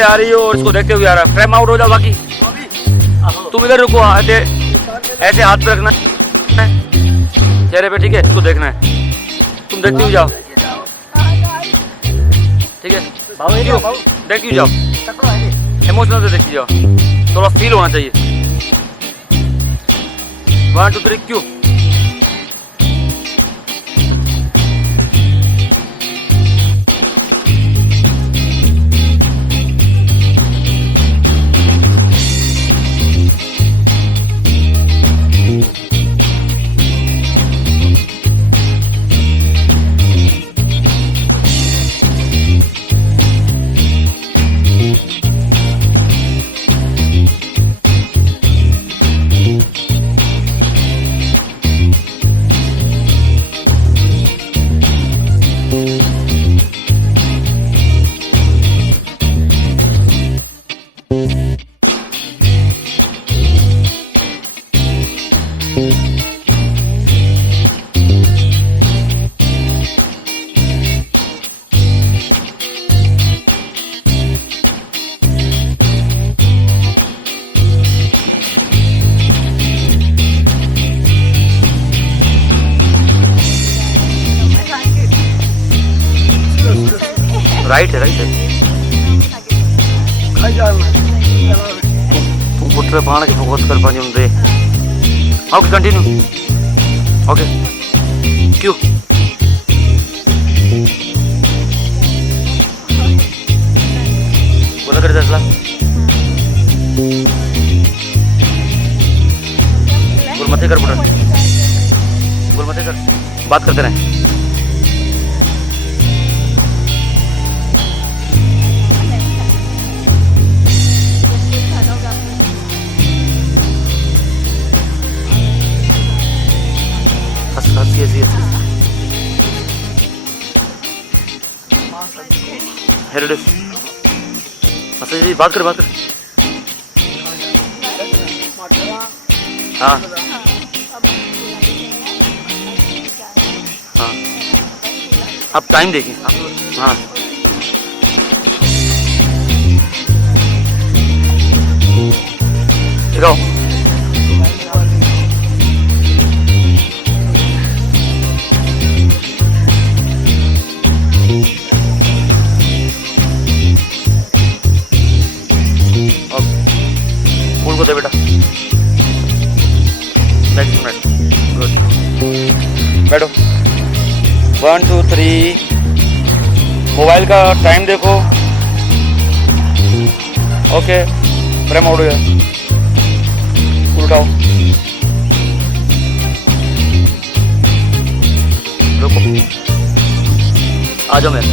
से आ रही हो और इसको देखते हुए आ रहा है, फ्रेम आउट हो जाओ। बाकी तुम इधर रुको, ऐसे हाथ पे रखना है चेहरे पे, ठीक है? इसको देखना है, तुम देखते हुए जाओ, ठीक है? देखते हुए जाओ, इमोशनल से देखते जाओ, थोड़ा फील होना चाहिए। 1 2 3 क्यों? राइट है, राइट है। तुम पुत्र पाण के फोकस कर पानी दे। Okay continue. ओके क्यों? बोला कर दसला बोल मत कर पुत्र, बोल मत कर, बात करते रहे। Yes. हेरोडेस, अच्छा जी, बात कर। हाँ हाँ, आप टाइम देखें। हाँ दिखाओ। फूल को दे बेटा, नेक्स्ट मिनट, गुड, बैठो। 1 2 3, मोबाइल का टाइम देखो। ओके, फ्रेम आउट हो गया, उल्टाओ, रुको, आ जाओ मेरे।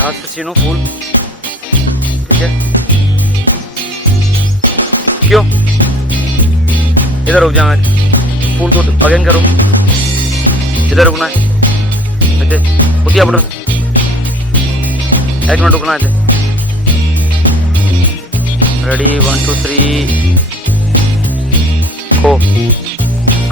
हाथ से छीनो फूल, ठीक है? क्यों? इधर रुक जाना है, फूल को अगेन करो, इधर रुकना है, उतिया बटन, 1 मिनट रुकना है। रेडी 1 2 3,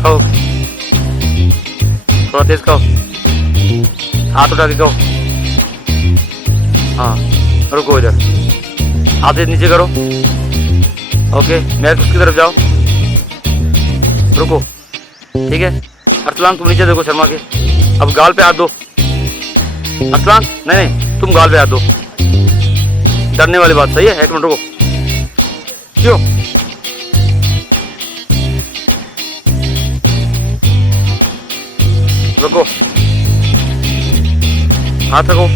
खाओ, थोड़ा तेज खाओ, हाथ उठा के खाओ। हाँ रुको, इधर हाथ नीचे करो। ओके, मैच उसकी तरफ जाओ, रुको, ठीक है? अरसलान तुम नीचे देखो शर्मा के, अब गाल पे हाथ दो। अरसलान नहीं, तुम गाल पे हाथ दो, डरने वाली बात, सही है? 1 मिनट रुको, क्यों? रुको, हाथ रखो,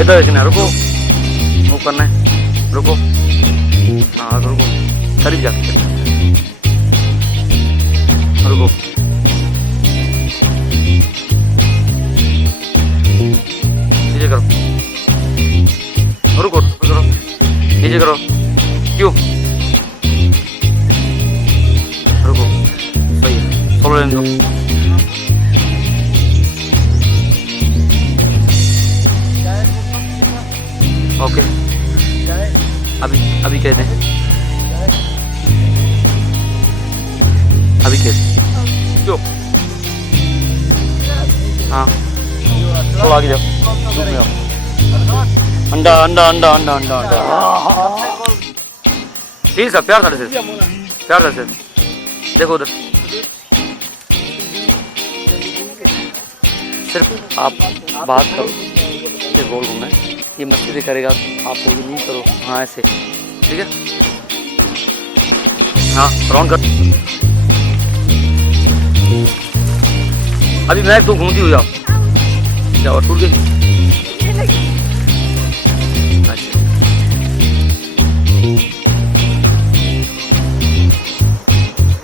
इधर देखना, रुको, मूव करना है, रुको, हाँ रुको, करीब जाके रुको, नीचे करो, रुको, नीचे करो, क्यों? रुको, सही है, सोलो लेने दो। ओके कह दें, अभी कह दें। क्यों? हाँ थोड़ा आगे जाओ, धूप में आओ। अंडा अंडा अंडा अंडा अंडा अंडा ठीक है, प्यार से प्यार से देखो उधर। सिर्फ आप बात करो, फिर बोल दूँ मैं, ये मस्ती भी करेगा, आप बोल नहीं करो। हाँ ऐसे ठीक है। हाँ राउंड कर। अभी मैं तो घूमती हुई आप जाओ, टूट गई।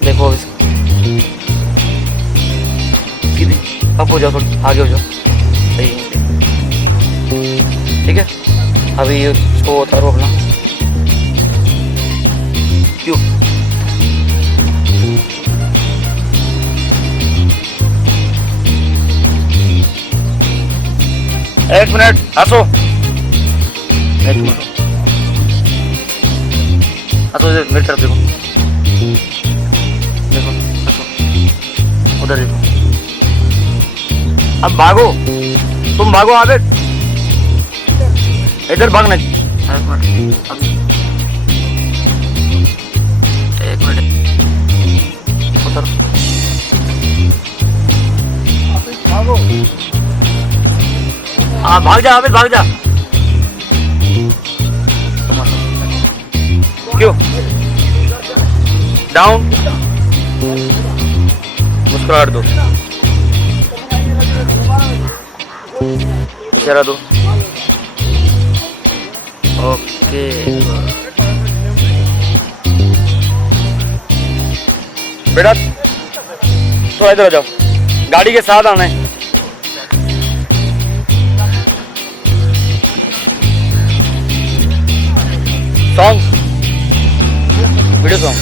देखो अब इसको सीधी अब हो जाओ, थोड़ी आगे हो जाओ, सही है ठीक है। अभी इसको उतारो अपना। क्यों? एक मिनट हंसो, एक मिनट हंसो, मेरी तरफ देखो, देखो हंसो, उधर देखो। अब भागो, तुम भागो आगे, इधर भागना। एक मिनट अभी, एक मिनट उधर भागो। हाँ भाग जा अभी, भाग जा। क्यों? डाउन, मुस्कुराहट दो, इशारा दो। ओके बेटा थोड़ा इधर आ जाओ, गाड़ी के साथ आना है। Song, video song.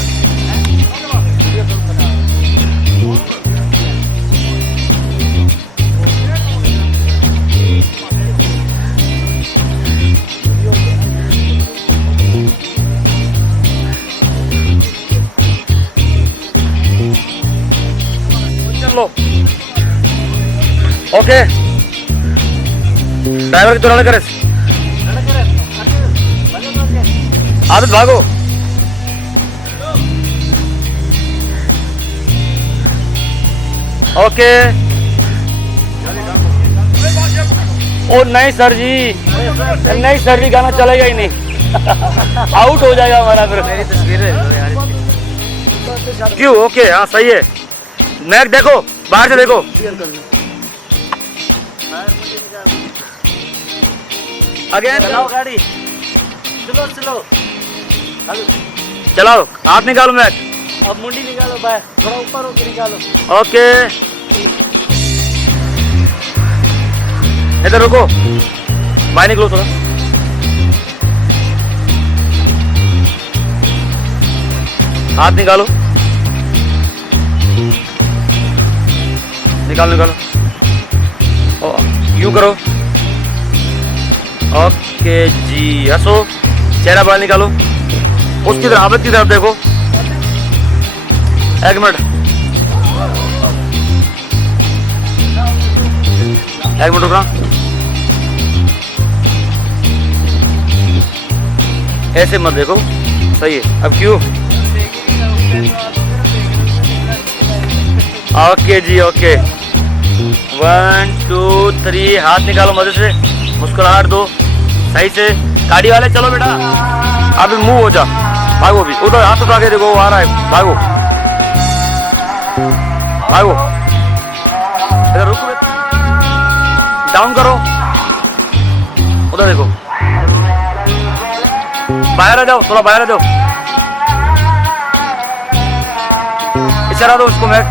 चलो ओके, ड्राइवर की तो लड़ करे, आदत भागो। ओके ओ नहीं सर जी, नहीं सर जी, गाना चलेगा ही नहीं आउट हो जाएगा हमारा फिर। मेरी तस्वीर क्यों? ओके हाँ सही है। मैक देखो, बाहर से देखो। अगेन चलाओ गाड़ी, चलो चलो चलाओ, हाथ निकालो मैक, अब मुंडी निकालो, बाय थोड़ा ऊपर होके निकालो। ओके इधर रुको, बाहर निकलो थोड़ा। हाथ निकालो, निकालो निकालो, यूं करो। ओके जी, हंसो, चेहरा बाहर निकालो, उसकी तरफ, आबद की तरफ देखो। एक मिनट, एक मिनट रुकना, ऐसे मत देखो, सही है। अब क्यों? ओके जी ओके, 1 2 3, हाथ निकालो मदद से, मुस्कुराहट दो सही से। गाड़ी वाले चलो बेटा, अभी मूव हो जा, भागो भी, उधर हाथ उठा के देखो, वो आ रहा है, भागो भागो। इधर रुको, डाउन करो, उधर देखो, बाहर आ जाओ, थोड़ा बाहर आ जाओ, इशारा दो उसको। मैं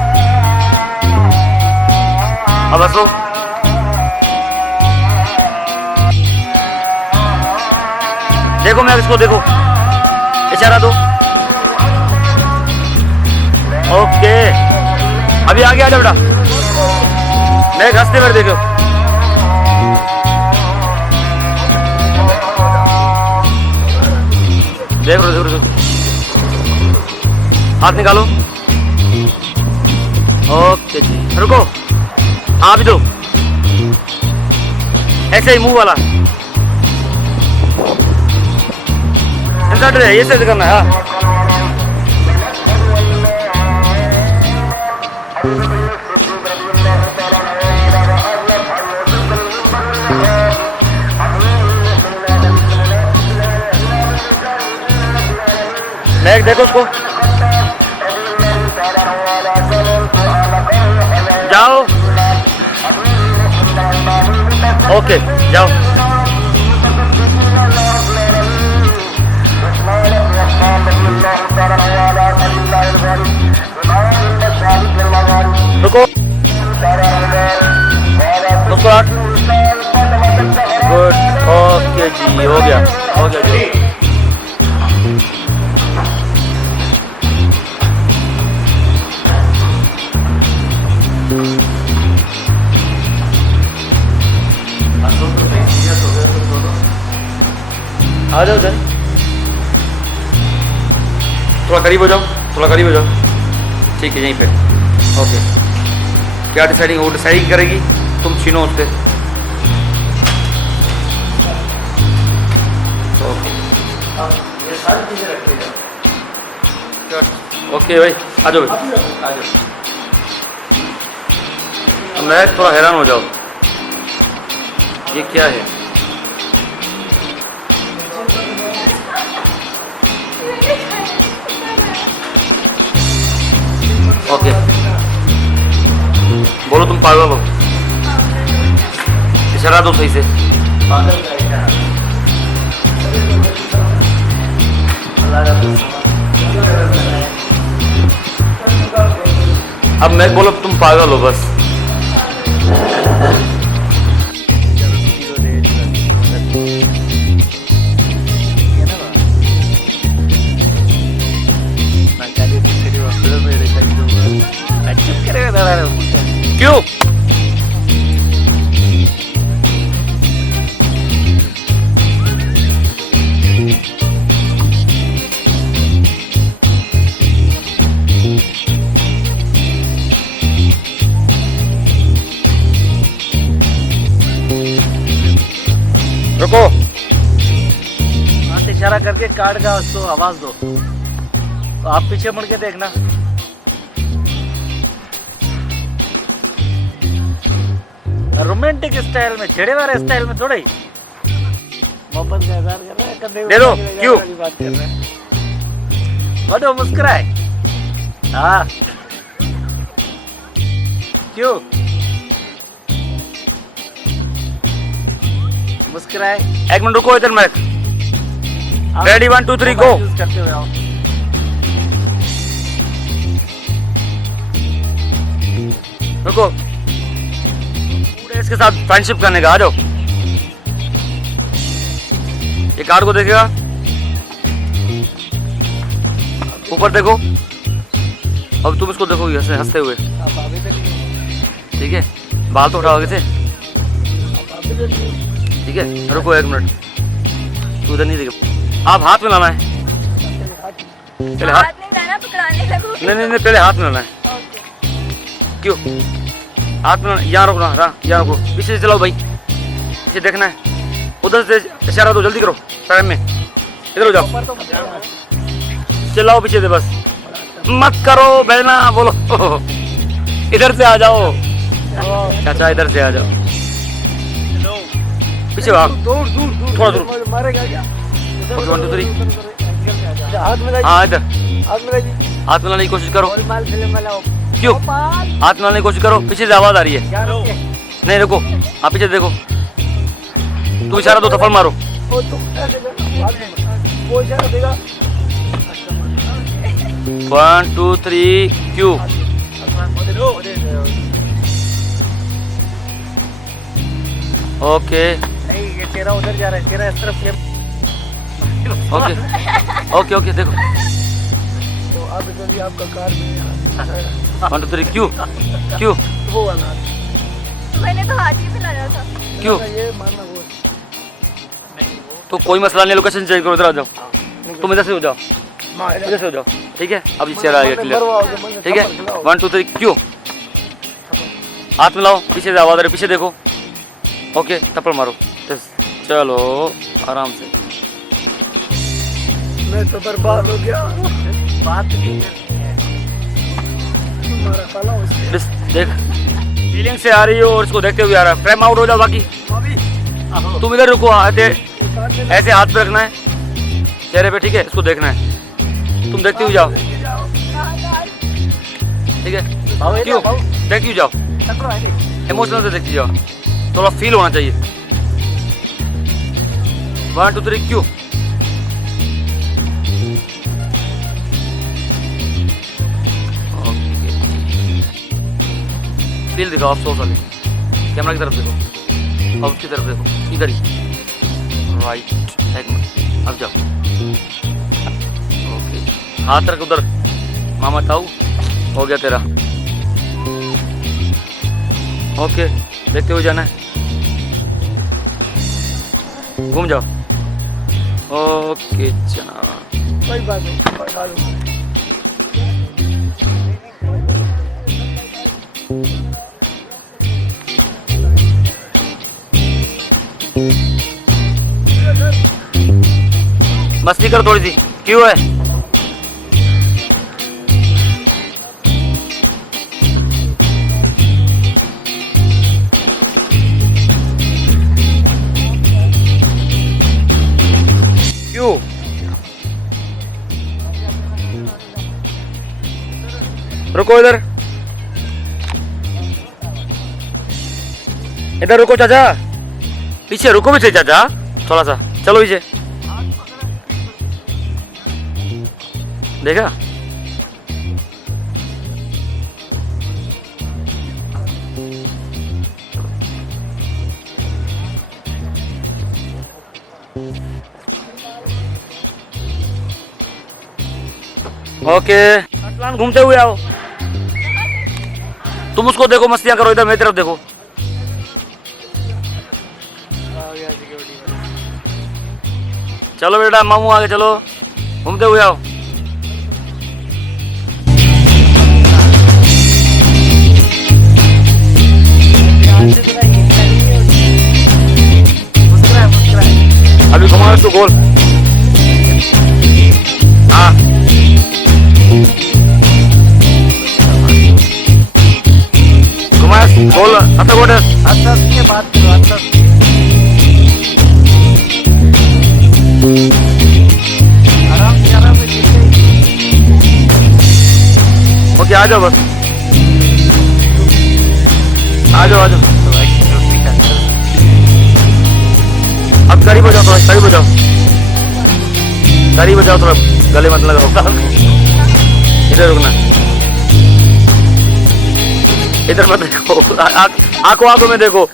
अब हंसो, देखो मैं इसको देखो, इशारा दो। ओके अभी आगे आ जाओ बेटा, मैं हंसते हुए देखो। देखो देखो हाथ निकालो। ओके जी, रुको, आप भी दो, ऐसे ही मुंह वाला इंसर्ट है, ये से करना है। मैं देखो उसको, जाओ, ओके जाओ। रुको, उसको गुड, ओके जी, हो गया, हो गया जी। आ जाओ सर, थोड़ा करीब हो जाओ, थोड़ा करीब हो जाओ। ठीक है, यहीं पे, ओके। क्या डिसाइडिंग, वो डिसाइडिंग करेगी, तुम छीनो उससे। ओके, ये सारी चीज़ें रखते जाओ। ओके भाई, आ जाओ भाई, आ जाओ। मैं थोड़ा हैरान हो जाओ, ये क्या है? ओके, बोलो तुम पागल हो, इशारा दो सही से। अब मैं बोलो तुम पागल हो बस। क्यों? रुको, हाथ इशारा करके काट जाओ, उसको आवाज दो, तो आप पीछे मुड़ के देखना। रोमांटिक स्टाइल में, छेड़े वाले स्टाइल में थोड़ा ही मोहब्बत का इजहार कर रहे हैं, कंधे दे दो, क्यों? बात कर रहे हैं। बड़ो मुस्कुराए, हाँ क्यों मुस्कुराए? एक मिनट रुको इधर, मैं रेडी 1 2 3 गो। यूज करते हुए आओ। रुको, पूरे इसके साथ फ्रेंडशिप करने का, आ जाओ। ये कार्ड को देखेगा, ऊपर देखो, अब तुम इसको देखो ऐसे हंसते हुए, आप आगे देखिए, ठीक है? बाल तो उठाओगे थे, आप आगे देखिए। ठीक है? रुको एक मिनट, तू उधर नहीं देखे, आप हाथ में लाना है, पहले हाथ, नहीं लाना, पकड़ाने लगो। नहीं, पहले हाथ में लाना है। क्यों हाथ में लाना? यहाँ रुकना, यहाँ रुको, पीछे से चलाओ भाई, पीछे देखना है, उधर से इशारा दो, जल्दी करो, टाइम में, इधर हो जाओ, ऊपर तो मत जाना। चिल्लाओ पीछे से, बस मत करो बहना, बोलो इधर से आ जाओ चाचा, इधर से आ जाओ, पीछे भाग, दूर दूर दूर, थोड़ा दूर, मारेगा क्या? ओके 1 2 3, हाथ में लाइए, हाँ इधर, हाथ में लाइए, हाथ में लाने की कोशिश करो। गोलमाल फिल्म वाला हो। क्यों गोपाल, हाथ में लाने की कोशिश करो, पीछे से आवाज आ रही है। क्या रुके? नहीं रुको, आप पीछे देखो, तू इशारा दो, थप्पड़ मारो। वो तो ऐसे करना, हाथ में वो इशारा देगा। 1 2 3 क्यों? ओके नहीं, ये तेरा उधर जा रहा है, तेरा इस तरफ फ्लेम। ओके ओके, देखो तो अब जल्दी आपका कार में 1 2 3 क्यों? क्यों वो वाला मैंने तो हाथ ही मिलाया था। क्यों? ये मारना वो तो कोई मसला नहीं, लोकेशन चेंज करो, इधर आ जाओ, तुम इधर से हो जाओ, इधर से हो जाओ, ठीक है। अब ये चेहरा आ गया क्लियर, ठीक है। 1 2 3 क्यों, हाथ मिलाओ, पीछे से आवाज आ रही, पीछे देखो, ओके। थप्पड़ मारो, चलो आराम से। मैं तो बर्बाद हो गया, बात नहीं करनी है, तुम्हारा साला उससे बस देख, फीलिंग से आ रही हो और इसको देखते हुए आ रहा है। फ्रेम आउट हो जाओ, बाकी तुम इधर रुको, ऐसे हाथ पे रखना है चेहरे पे, ठीक है। इसको देखना है, तुम देखते हुए जाओ, ठीक है। क्यों देखते हुए जाओ, इमोशनल से देखते जाओ, थोड़ा फील होना चाहिए। 1 2 3 क्यों, फील दिखाओ अफसोस वाले, कैमरा की तरफ देखो, अब की तरफ देखो, इधर ही, राइट। एक मिनट, अब जाओ, ओके। हाथ रख उधर, मामा ताऊ, हो गया तेरा, ओके। देखते हुए जाना है, घूम जाओ, ओके जनाब। कोई बात नहीं, कोई बात नहीं। मस्ती करो थोड़ी सी, क्यों है, क्यों, रुको इधर, इधर रुको चाचा, पीछे रुको पीछे चाचा, थोड़ा सा चलो पीछे, देखा। ओके, अरसलान घूमते हुए आओ, तुम उसको देखो, मस्तियां करो, इधर मेरी तरफ देखो। चलो बेटा, मामू आगे चलो, घूमते हुए आओ। अभी घुमाओ इसको गोल, हाँ घुमाया गोल, अच्छा गोल, अच्छा के बात करो, अच्छा आराम से ओके। आ जाओ बस, आ जाओ, आ जाओ। अब करीब हो जाओ, थोड़ा करीब हो जाओ, करीब हो जाओ, थोड़ा गले मत लगाओ, इधर रुकना, इधर मत देखो, आंखों आंखों में देखो।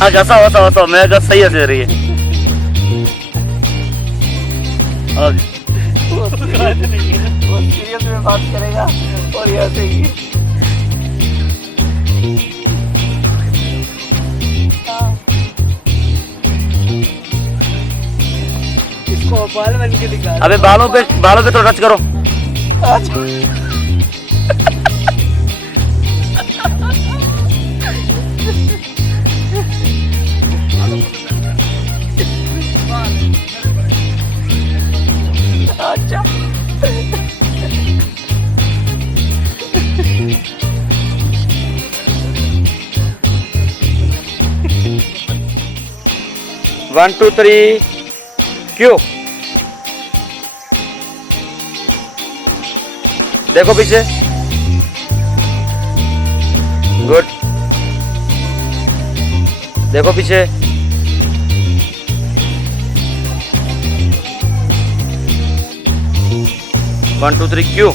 हाँ जैसा वैसा वैसा, मैं जब सही है रही है। वो सीरियस में बात करेगा और ऐसे ही इसको बाल बन के दिखा। अबे बालों पे तो टच करो। अच्छा 1 2 3 क्यों, देखो पीछे, गुड, देखो पीछे, वन टू थ्री क्यों,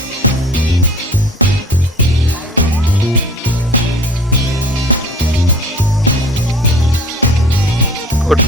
गुड।